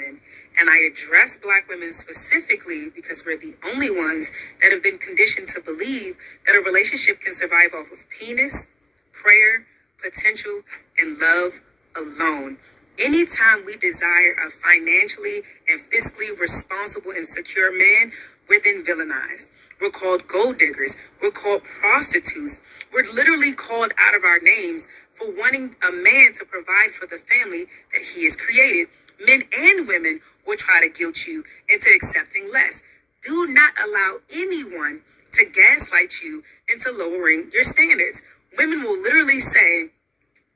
women. And I address Black women specifically because we're the only ones that have been conditioned to believe that a relationship can survive off of penis, prayer, potential, and love alone. Anytime we desire a financially and fiscally responsible and secure man, we're then villainized. We're called gold diggers. We're called prostitutes. We're literally called out of our names for wanting a man to provide for the family that he has created. Men and women will try to guilt you into accepting less. Do not allow anyone to gaslight you into lowering your standards. Women will literally say,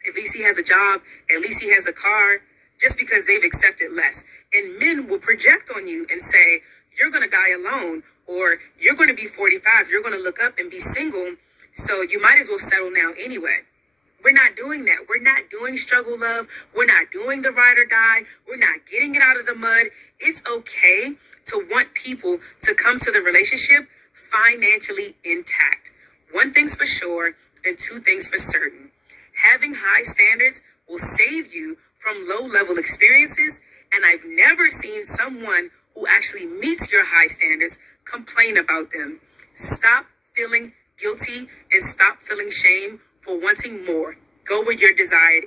at least he has a job, at least he has a car, just because they've accepted less. And men will project on you and say, you're going to die alone, or you're going to be 45, you're going to look up and be single, so you might as well settle now anyway. We're not doing that. We're not doing struggle love. We're not doing the ride or die. We're not getting it out of the mud. It's okay to want people to come to the relationship financially intact. One thing's for sure and two things for certain. Having high standards will save you from low-level experiences, and I've never seen someone who actually meets your high standards complain about them. Stop feeling guilty and stop feeling shame for wanting more. Go where you're desired.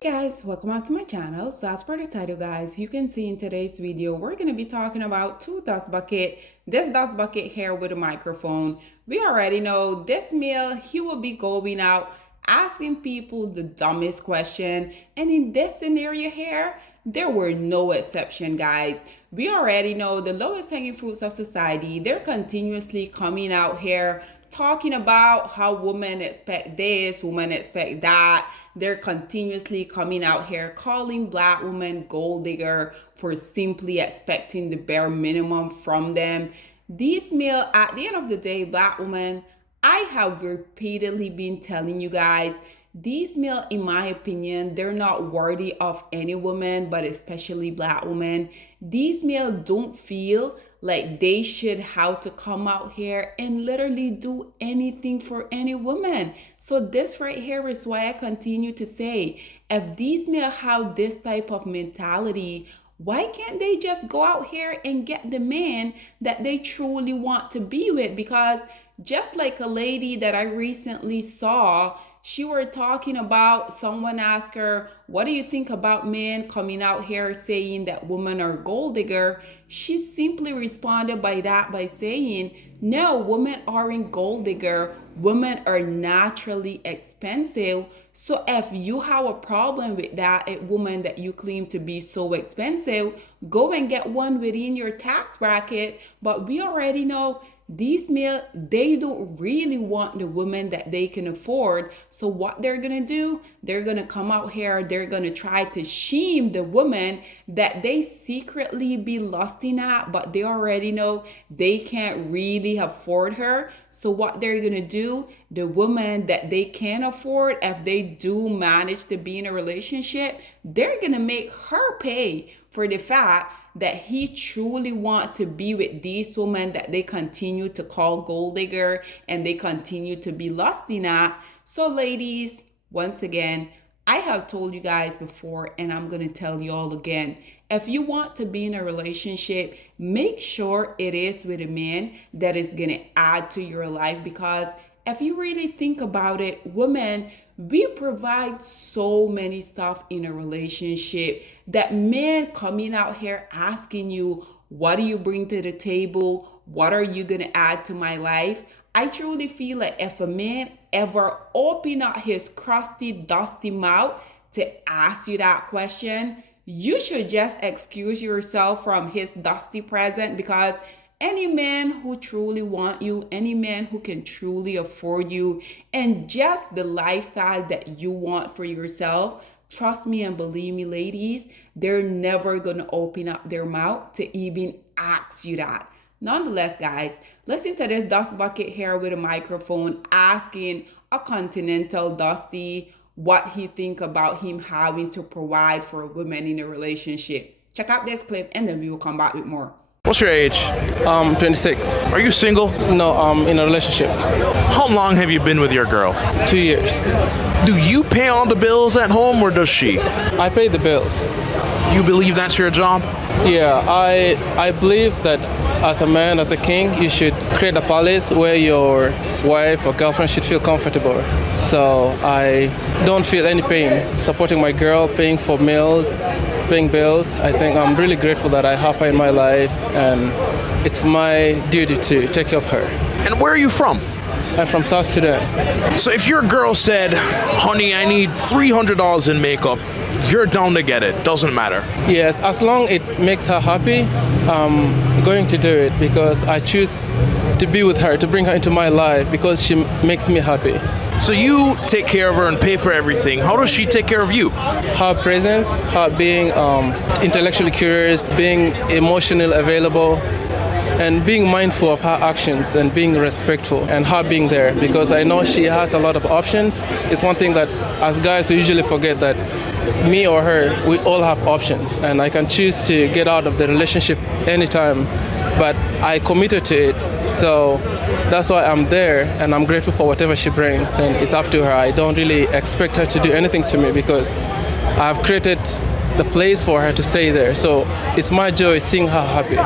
Hey guys, welcome back to my channel. So as per the title, guys, you can see in today's video we're going to be talking about two dust bucket. This dust bucket here with a microphone. We already know this male, he will be going out asking people the dumbest question, and in this scenario here, there were no exception, guys. We already know the lowest hanging fruits of society. They're continuously coming out here talking about how women expect this, women expect that. They're continuously coming out here calling Black women gold digger for simply expecting the bare minimum from them. These male, at the end of the day, Black women, I have repeatedly been telling you guys, these male, in my opinion, they're not worthy of any woman, but especially Black women. These male don't feel like they should have to come out here and literally do anything for any woman. So this right here is why I continue to say, if these male have this type of mentality, why can't they just go out here and get the man that they truly want to be with? Because just like a lady that I recently saw, she were talking about, someone asked her, what do you think about men coming out here saying that women are gold digger? She simply responded by saying, no, women aren't gold digger. Women are naturally expensive. So if you have a problem with that, a woman that you claim to be so expensive, go and get one within your tax bracket. But we already know these male, they don't really want the woman that they can afford. So what they're gonna do, they're gonna come out here, they're gonna try to shame the woman that they secretly be lusting at, but they already know they can't really afford her. So what they're gonna do, the woman that they can afford, if they do manage to be in a relationship, they're gonna make her pay for the fact that he truly want to be with these women that they continue to call gold digger and they continue to be lusting at. So ladies, once again, I have told you guys before and I'm going to tell you all again. If you want to be in a relationship, make sure it is with a man that is going to add to your life, because if you really think about it, women, we provide so many stuff in a relationship that men coming out here asking you, what do you bring to the table? What are you going to add to my life? I truly feel like if a man ever open up his crusty, dusty mouth to ask you that question, you should just excuse yourself from his dusty present, because any man who truly want you, any man who can truly afford you, and just the lifestyle that you want for yourself, trust me and believe me, ladies, they're never going to open up their mouth to even ask you that. Nonetheless, guys, listen to this dust bucket here with a microphone asking a continental Dusty what he think about him having to provide for a woman in a relationship. Check out this clip and then we will come back with more. What's your age? 26. Are you single? No, I'm in a relationship. How long have you been with your girl? 2 years. Do you pay all the bills at home or does she? I pay the bills. You believe that's your job? Yeah, I believe that as a man, as a king, you should create a palace where your wife or girlfriend should feel comfortable. So I don't feel any pain supporting my girl, paying for meals, paying bills. I think I'm really grateful that I have her in my life, and it's my duty to take care of her. And where are you from? I'm from South Sudan. So if your girl said, honey, I need $300 in makeup, you're down to get it, doesn't matter. Yes, as long it makes her happy, I'm going to do it because I choose to be with her, to bring her into my life because she makes me happy. So you take care of her and pay for everything. How does she take care of you? Her presence, her being intellectually curious, being emotionally available, and being mindful of her actions and being respectful and her being there because I know she has a lot of options. It's one thing that as guys we usually forget that me or her, we all have options and I can choose to get out of the relationship anytime, but I committed to it. So that's why I'm there and I'm grateful for whatever she brings and it's up to her. I don't really expect her to do anything to me because I've created the place for her to stay there. So it's my joy seeing her happy.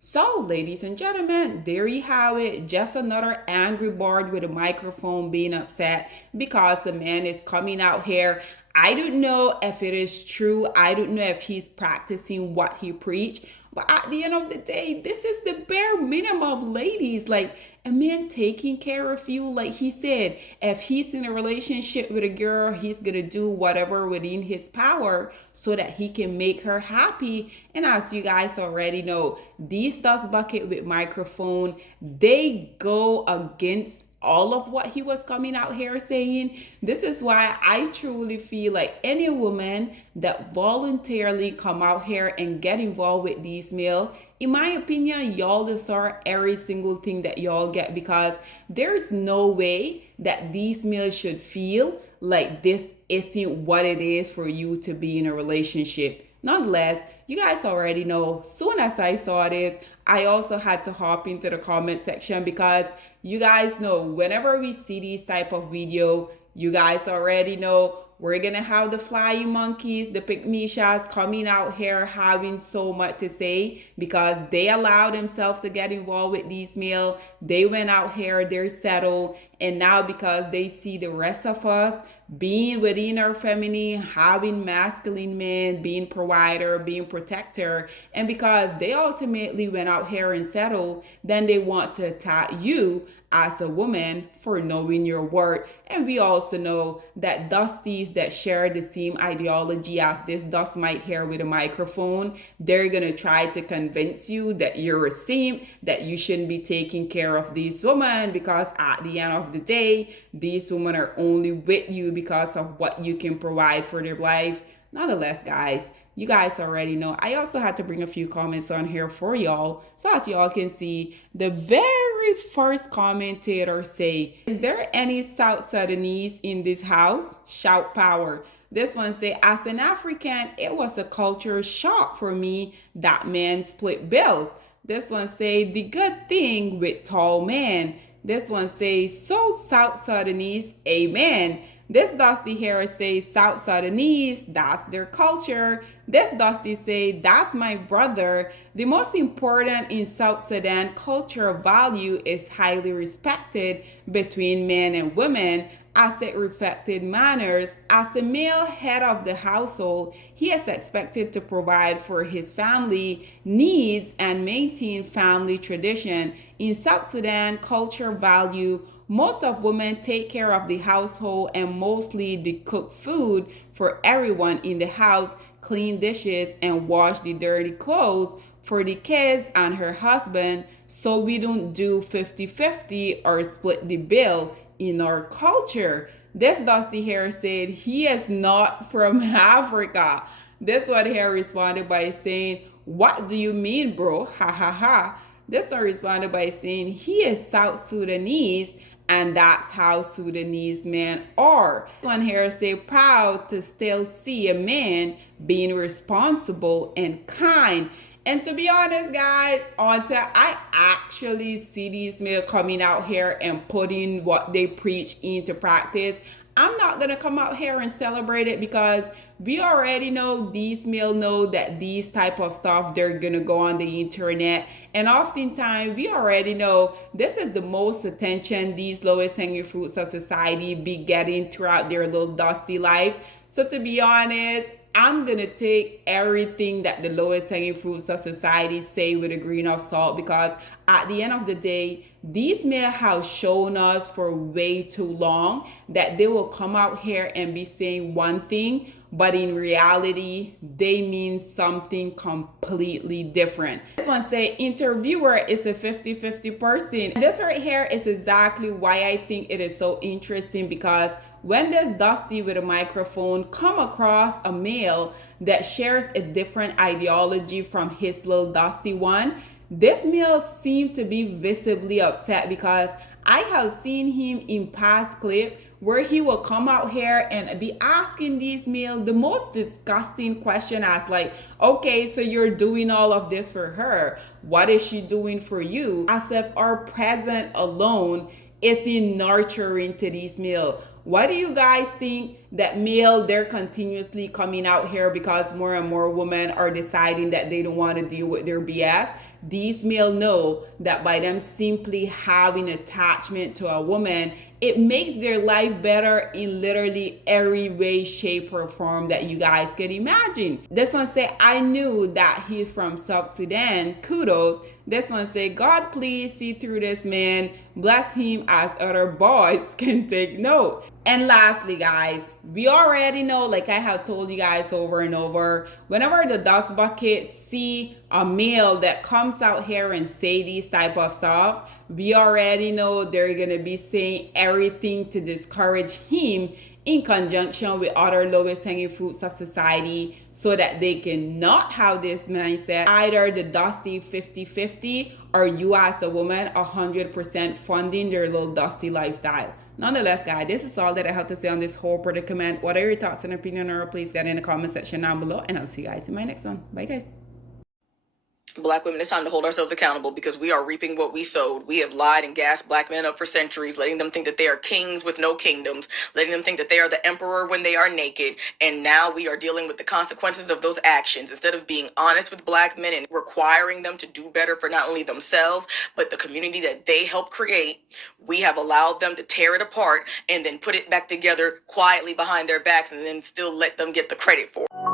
So, ladies and gentlemen, there you have it. Just another angry bird with a microphone being upset because the man is coming out here. I don't know if it is true. I don't know if he's practicing what he preached. But at the end of the day, this is the bare minimum, ladies. Like, a man taking care of you. Like he said, if he's in a relationship with a girl, he's going to do whatever within his power so that he can make her happy. And as you guys already know, these dust bucket with microphone, they go against all of what he was coming out here saying. This is why I truly feel like any woman that voluntarily come out here and get involved with these male, in my opinion, y'all deserve every single thing that y'all get because there's no way that these males should feel like this isn't what it is for you to be in a relationship. Nonetheless, you guys already know, soon as I saw this, I also had to hop into the comment section because you guys know whenever we see these type of video, you guys already know we're gonna have the flying monkeys, the pygmishas coming out here having so much to say because they allow themselves to get involved with these male. They went out here, they're settled, and now because they see the rest of us being within our feminine, having masculine men, being provider, being protector, and because they ultimately went out here and settled, then they want to attack you as a woman for knowing your worth. And we also know that dusties that share the same ideology as this dust mite here with a microphone, they're gonna try to convince you that you're a simp, that you shouldn't be taking care of these women because at the end of the day, these women are only with you because of what you can provide for their life. Nonetheless, guys, you guys already know. I also had to bring a few comments on here for y'all. So as y'all can see, the very first commentator say, is there any South Sudanese in this house? Shout power. This one say, as an African, it was a culture shock for me that men split bills. This one say, the good thing with tall men. This one say, so South Sudanese, amen. This Dusty here says South Sudanese, that's their culture. This Dusty say, that's my brother. The most important in South Sudan cultural value is highly respected between men and women as it reflected manners. As a male head of the household, he is expected to provide for his family needs and maintain family tradition. In South Sudan, culture value, most of women take care of the household and mostly they cook food for everyone in the house, clean dishes, and wash the dirty clothes for the kids and her husband. So we don't do 50-50 or split the bill in our culture. This Dusty here said he is not from Africa. This one here responded by saying, what do you mean, bro? Ha ha ha. This one responded by saying he is South Sudanese and that's how Sudanese men are. This one here say proud to still see a man being responsible and kind. And to be honest, guys, I actually see these men coming out here and putting what they preach into practice. I'm not gonna come out here and celebrate it because we already know these men know that these type of stuff they're gonna go on the internet, and oftentimes we already know this is the most attention these lowest hanging fruits of society be getting throughout their little dusty life. So to be honest, I'm gonna take everything that the lowest hanging fruits of society say with a grain of salt, because at the end of the day, these men have shown us for way too long that they will come out here and be saying one thing, but in reality, they mean something completely different. This one say interviewer is a 50-50 person. This right here is exactly why I think it is so interesting, because when this Dusty with a microphone come across a male that shares a different ideology from his little Dusty one, this male seemed to be visibly upset, because I have seen him in past clip where he will come out here and be asking these male the most disgusting question, as like, okay, so you're doing all of this for her, what is she doing for you? As if our presence alone is in nurturing to these male. What do you guys think that male they're continuously coming out here because more and more women are deciding that they don't want to deal with their BS? These male know that by them simply having attachment to a woman, it makes their life better in literally every way, shape, or form that you guys can imagine. This one say, I knew that he's from South Sudan. Kudos. This one say, God please see through this man. Bless him as other boys can take note. And lastly, guys, we already know, like I have told you guys over and over, whenever the dust bucket see a male that comes out here and say these type of stuff, we already know they're gonna be saying everything to discourage him in conjunction with other lowest hanging fruits of society, so that they cannot have this mindset, either the dusty 50-50 or you as a woman 100% funding their little dusty lifestyle. Nonetheless, guys, this is all that I have to say on this whole predicament. What are your thoughts and opinion, or please get in the comment section down below, and I'll see you guys in my next one. Bye, guys. Black women, it's time to hold ourselves accountable, because we are reaping what we sowed. We have lied and gassed black men up for centuries, letting them think that they are kings with no kingdoms, letting them think that they are the emperor when they are naked. And now we are dealing with the consequences of those actions. Instead of being honest with black men and requiring them to do better for not only themselves, but the community that they helped create, we have allowed them to tear it apart and then put it back together quietly behind their backs, and then still let them get the credit for it.